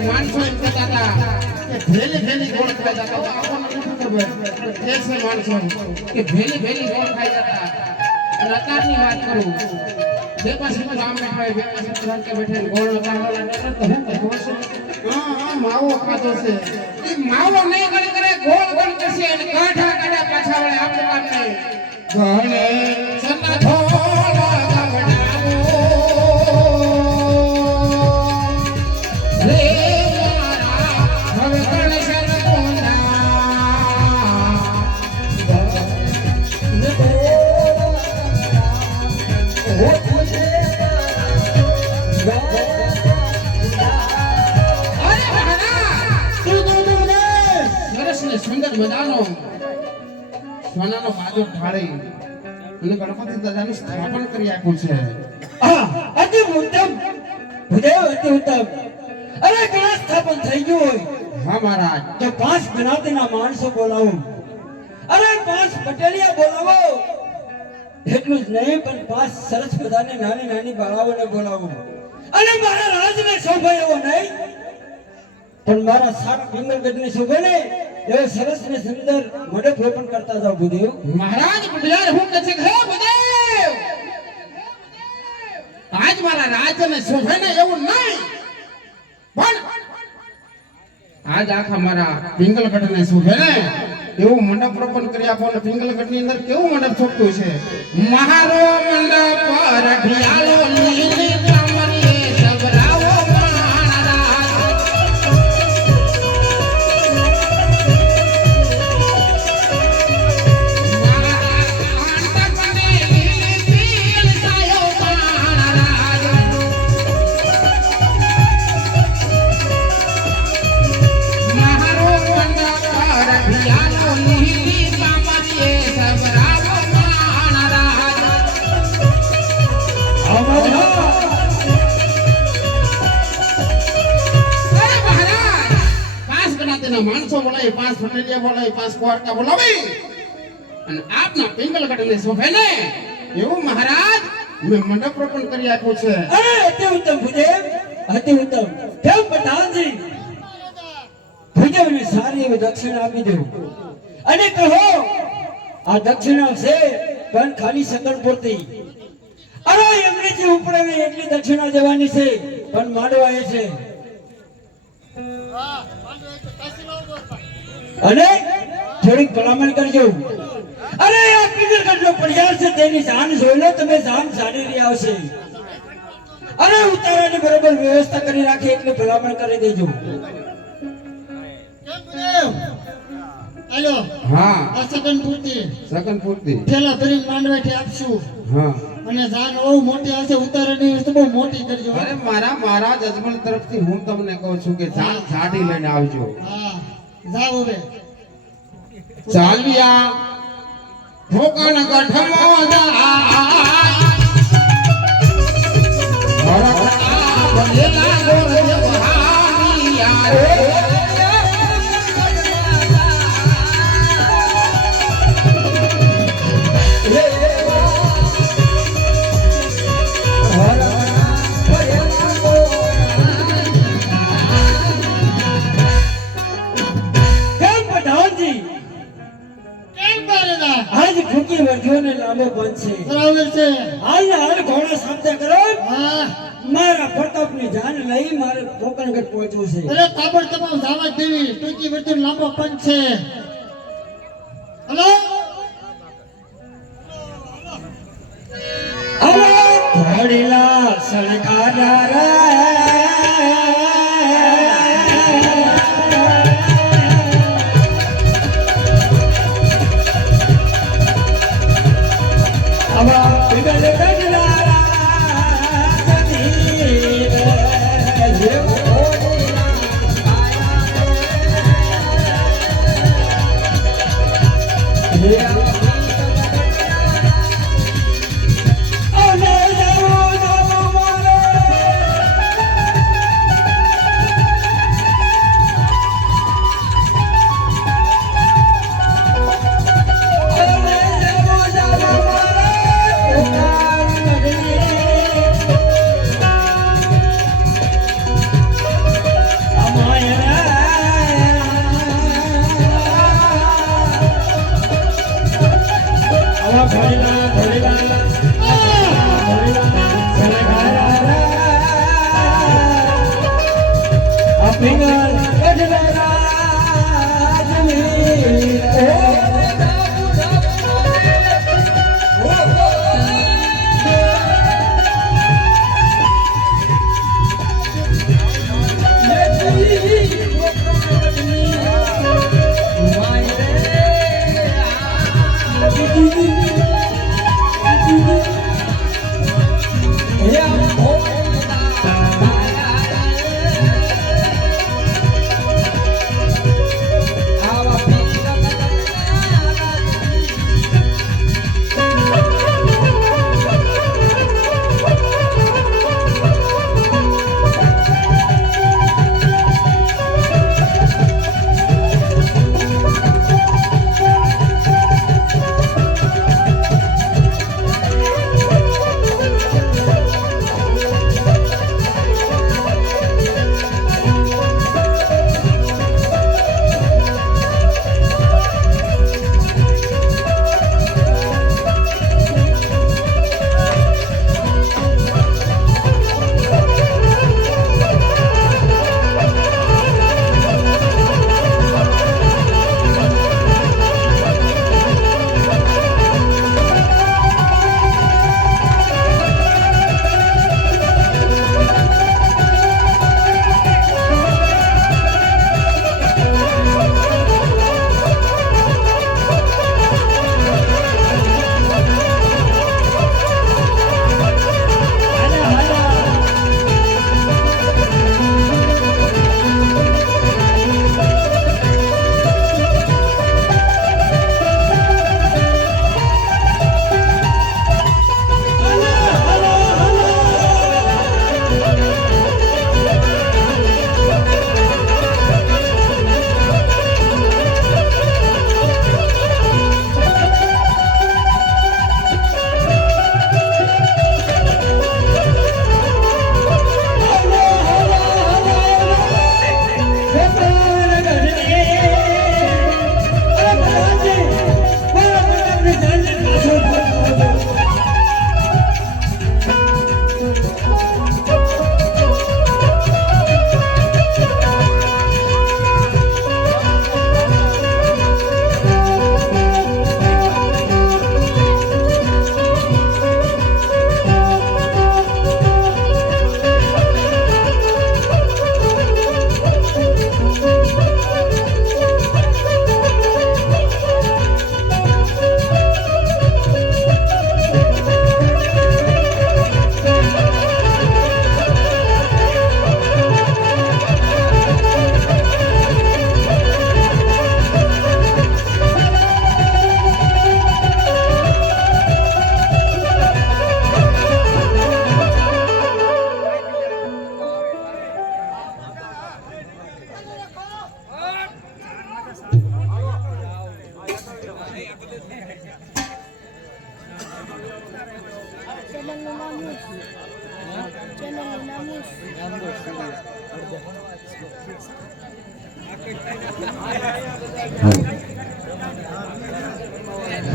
માણસો એમ કહેતા હતા કે ભેલી ભેલી ગોળ ખાઈ જતા હતા. આપણને નથી ખબર કે છે માણસો કે ભેલી ભેલી ગોળ ખાઈ જતા. અને અત્યારની વાત કરું બે પાસે ગામ બેઠા હોય, બે પાસે કે બેઠે ગોળનો કાંડો લાગે તો હું ખબર છે હા માવો ખાધો છે. એ માવો નહીં ગણ કરે ગોળ ગણ કરશે અને કાઢા કાઢા પાછા વળે આપણે કાઢે ગણે સન્ના થોડા ગામડાઓ રે મારા હવે કણે શર કોંડા સુંદર મજાનો સોનાનો બાજો ઢાળી અને ગણપતિ દાદાનું સ્થાપન કરી આપ્યું છે. અતિ ઉત્તમ ભૂદેવ, અતિ ઉત્તમ. અરે કળા સ્થાપન થઈ ગયું હોય હા મહારાજ. તો 5 જ્ઞાતિના માણસો બોલાવો. અરે 5 પટેલિયા બોલાવો. એટલું જ નહીં પણ 5 સરસ મજાની નાની નાની બાળાઓને બોલાવો. અને મારા રાજને શોભાય એવો નહીં પણ મારા સારા પિંગલગઢને શોભે ને એવો સરસ ને સુંદર મંડપ રોપણ કરતા જાઓ ભૂદેવ. મહારાજ બુઢિયાર હું કહે છે હે બુદેવ આજ મારા રાજને શોભે ને એવું નહીં પણ આજ આખા મારા પિંગલગઢને શોભે ને એવું મંડપ રોપણ કરી આપો. ને પિંગલગઢની અંદર કેવું મંડપ છોકતું છે. મારો મંડપ રઢિયાલો લીલી કામરીએ સબરાવો માણસો બોલાય, 5 ફટેલિયા બોલાય, 5 કોરકા બોલાવી અને આપના પિંગલગઢને શોભે ને એવું મહારાજ મેં મંડપ રોપણ કરી આપ્યું છે. અરે અતિ ઉત્તમ ભૂદેવ, અતિ ઉત્તમ. કેમ પઠાણજી ભૂદેવને સારી એવી દક્ષિણા આપી દો અને કહો આ દક્ષિણા છે પણ ખાલી સગન પૂરતી. અરે એમને જે ઉપડાવે એટલી દક્ષિણા દેવાની છે પણ માંડવા એ છે. અને થોડીક ભલામણ કરજો. અરે આ પિંગલગઢનો પડિયાર છે તેની જાન જોઈ લો તમે. જાન જાણી આવશે. અરે ઉતારાની બરોબર વ્યવસ્થા કરી રાખી એટલે ભલામણ કરી દેજો. હેલો હા આ સગન પૂર્તિ સગન પૂર્તિ પેલા ભરી માંડવાથી આપશું. હા અને જાન બહુ મોટી હશે, ઉતારાની વસ્તુ બહુ મોટી કરજો. અરે મારા મહારાજ અજમલ તરફથી હું તમને કહું છું કે જાન જાડી લઈને આવજો. હા જાઓ હવે. ચાલિયા ઠોકણ ગઠમો જાય ભરતના બનેલા ગોર દેવહાનિયા રે. આજ ભૂકી વર્ધ્યોને લાંબો બનશે. બરાબર છે. હાલ હાલ ઘોડા સામતા કરો. હા મારા પ્રતાપની જાન લઈ મારે પોકણગઢ પહોંચવું છે. અરે તાબડતોબ દાવત દેવી. ટૂંકી વર્તુ લાંબો પંચ છે. હલો અરે ઘોડીલા સણકારા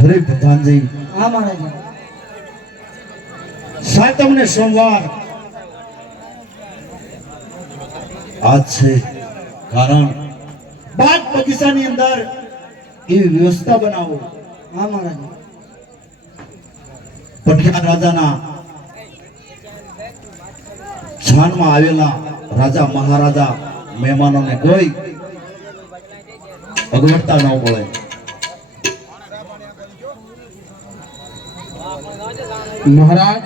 હરે પ્રધાનજી, હા મહારાજ. સાતમ ને સોમવાર આજ છે, કારણ બાગ બગીચાની અંદર એવી વ્યવસ્થા બનાવો. હા મહારાજ. પટિયાર રાજાના સ્થાનમાં આવેલા રાજા મહારાજા મહેમાનોને કોઈ અગવડતા ન પડે. મહારાજ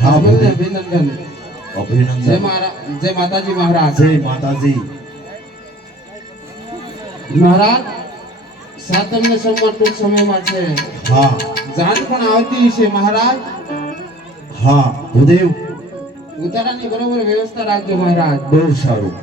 હા આપણને ભૂદેવ, અભિનંદન. અભિનંદન. જય માતાજી મહારાજ. જય માતાજી. મહારાજ સાતમ ને સોમવાર ટૂંક સમયમાં છે. હા જાન પણ આવતી છે મહારાજ. હા ભૂદેવ, ઉતારાની બરોબર વ્યવસ્થા રાખજો મહારાજ. બહુ સારું.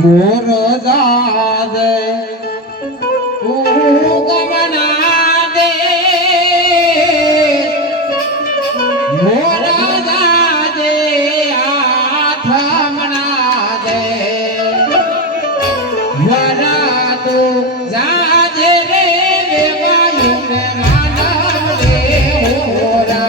મોર જાદે ગમના દે, મોર જાદે આથમના દે, વરા તો જાજે રે વાયુ ને માનવ રે હોરા.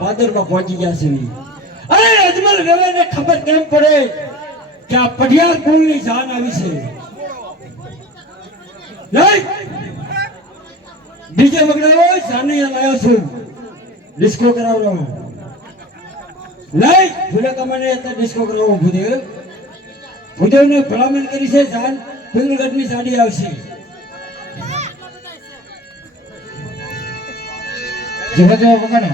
ભાદરમાં પહોંચી ગયા છે. અરે અજમલ વેવાઈને ખબર કેમ પડે કે આ પઢિયાર કુળની જાન આવી છે? નહીં ડીજે વગડાવો, સાનિયા લાવ્યો છું, ડિસ્કો કરાવવાનો. નહીં ભૂલે કમાને અત્યારે ડિસ્કો કરાવો. ભૂદેવને ભલામણ કરી છે, જાન પિંગલગઢની સાડી આવશે. જેવા જેવા વગર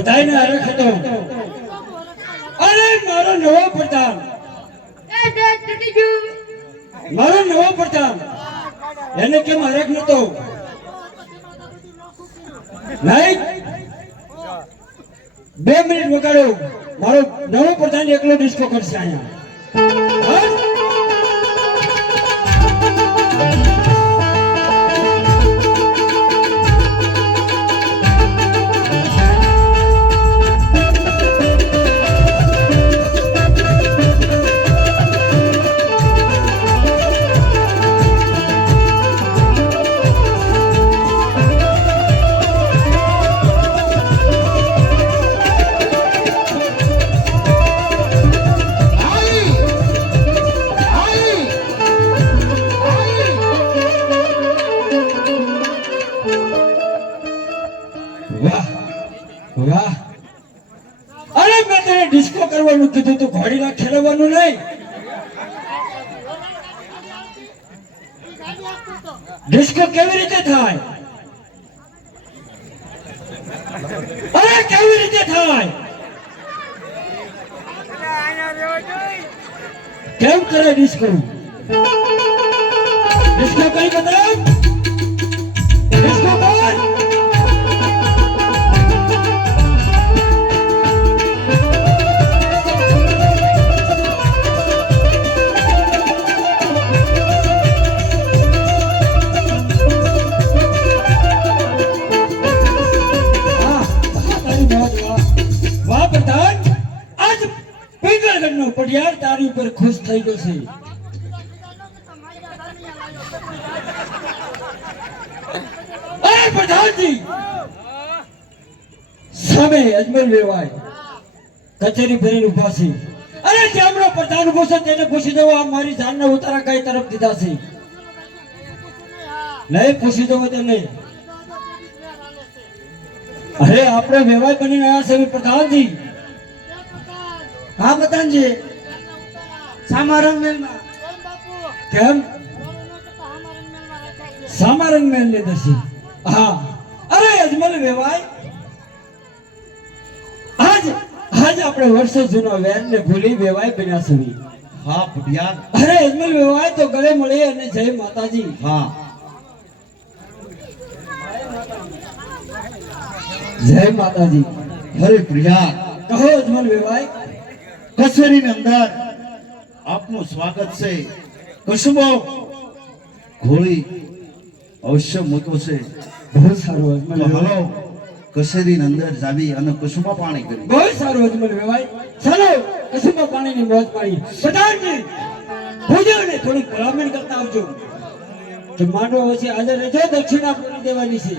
બધાયને હરખ હતો. અરે મારો નવો પ્રધાન, મારો નવો પ્રધાન, એને કેમ હરખ નતો? નહીં, 2 મિનિટ વગાડો. મારો નવો પ્રધાન એકલો ડિસ્કો કરશે અહીંયા. હા? વાહ વાહ! અરે મેં તને ડિસ્કો કરવાનું કીધું તું ઘોડીલા ખેલવાનું નહીં. ડિસ્કો કેવી રીતે થાય? અરે કેવી રીતે થાય? કેમ કરે ડિસ્કો? ડિસ્કો કઈ બતાવ? ડિસ્કો કર. વાહ પ્રધાન, આજ પિંગળગઢનો પડિયાર તારી ઉપર ખુશ થઈ ગયો છે. અરે પ્રધાનજી, સામે અજમલ વેવાય કચેરી ભરીને ઉભા છે. અરે જેમનો પ્રધાન ઉભો છે તેને પૂછી દો આ મારી જાનના ઉતારા કઈ તરફ દીધા છે. નહીં પૂછી દો તેને. અરે આપણે વેવાય બનીને આવ્યા છે પ્રધાનજી. હા પ્રધાનજી. સામારંગ મેલમાં. કેમ? સામારંગ મેલ ને દસી. હા. અરે અજમલ વેવાય, આજ આપણે વર્ષો જૂનો વેર ને ભૂલી વેવાય બન્યા છે. હા પટિયાર. અરે અજમલ વેવાય તો ગળે મળી અને જય માતાજી. હા જય માતાજી. અરે પ્રિયા, કહો અજમલ વેવાય. કચેરીની અંદર આપનું સ્વાગત છે. કશુંબો ઘોડી અવશ્ય મૂકો છે. બહુ સારું અજમલ તો વેવાય. હાલો કચેરીની અંદર જાવી અને કશુંબા પાણી કરી. બહુ સારું અજમલ વેવાય. ચાલો કસુંબા પાણીની મોજ પાડી. પ્રધાનજી, ભોજનને થોડીક ભલામણ કરતા આવજો કે માંડવો વચ્ચે હાજર રહેજો. દક્ષિણા પૂરી દેવાની છે.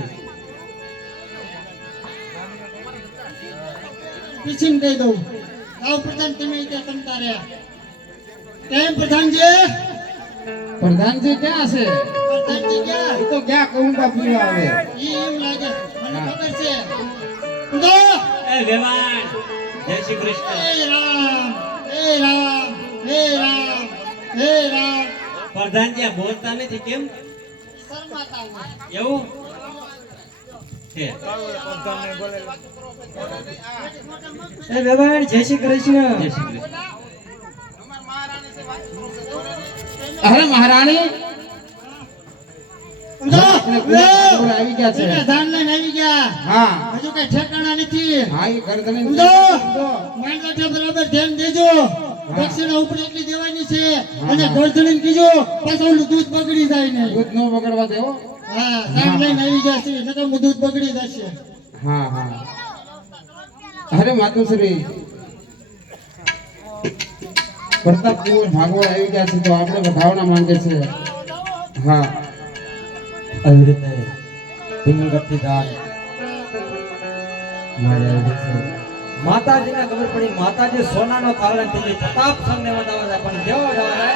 પીછીને કહી દઉં આવ પ્રધાન તમે ત્યાં તમતા રહ્યા. કેમ પ્રધાનજી? પ્રધાનજી ક્યાં છે? પ્રધાનજી ક્યાં? એ તો ક્યાં કહુંબા પીવા આવે. ઈ એમ લાગે મને ખબર છે. ઉદો! એ વેવાણ, જય શ્રી કૃષ્ણ. હે રામ, હે રામ, હે રામ, હે રામ. પ્રધાનજી આ બોલતા નથી કેમ? શરમાતા હોય. એવું છે? એ વેવાણ, જય શ્રી કૃષ્ણ. જય શ્રી કૃષ્ણ. અરે મહારાણી ઉદો! આપણે કુંવર આવી ગયા છે. એને ધાન લઈને આવી ગયા. હા હજુ કઈ ઠેકાણા નથી. હા એ ગરદને ઉદો! માંડવાઠે બરાબર ધ્યાન દેજો. દક્ષિણા ઉપર એટલી દેવાની છે અને ગરદણીને કીજો પાછું ઓલું દૂધ બગડી જાય ને. દૂધ નો બગડવા દેવો. હા, ધાન લઈને આવી ગયા છે નકર દૂધ બગડી જશે. હા હા. અરે માતુશ્રી, પ્રતાપ કુંવર ભાગવત આવી ગયા છે તો આપણે વધાવના માંગે છે. હા આવી રીતે પિંગળગઢથી દાન મારે આવી જશે. માતાજીને ખબર પડી, માતાજી સોનાનો થાળ નથી પ્રતાપ સંને વધાવા જાય પણ કેવો જવાય.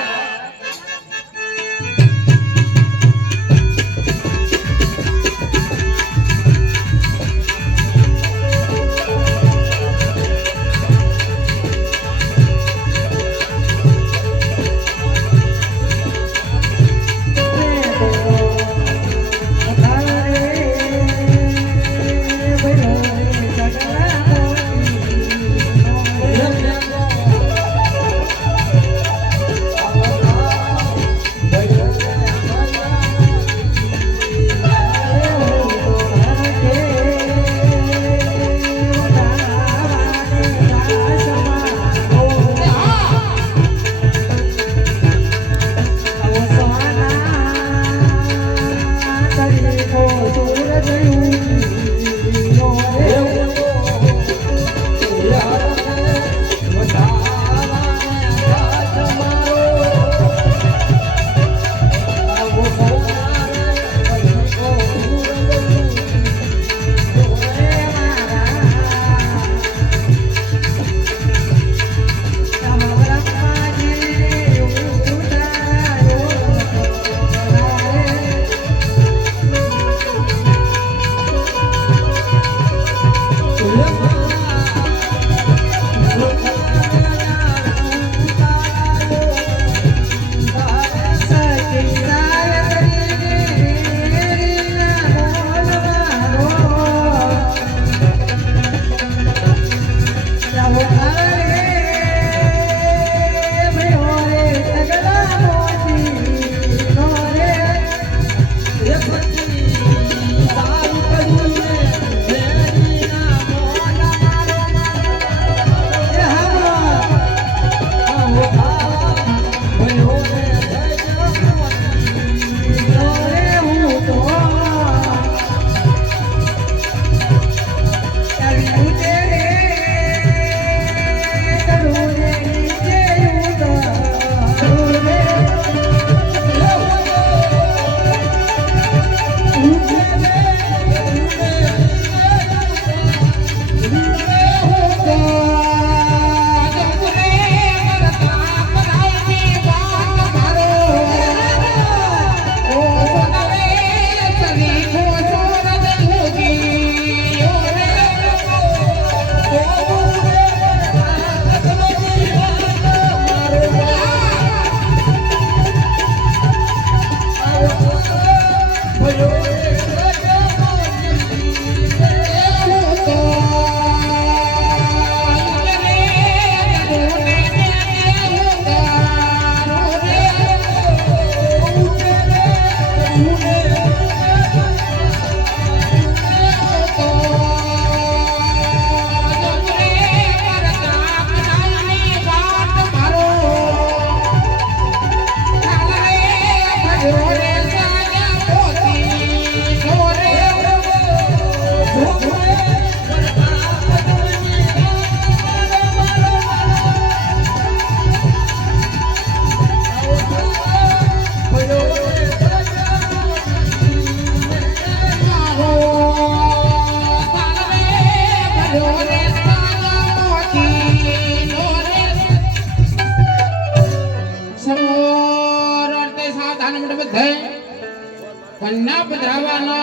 કન્યા પધરાવાનો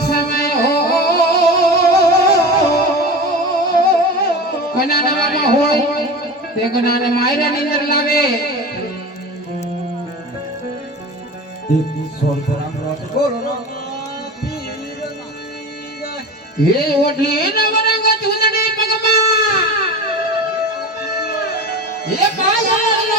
સમય હો કન્યા નવામાં હોય તે કન્યાને માયરાની અંદર લાવે એ ઓઢી નવરંગ ચૂંદડી પગમાં એ પાયલ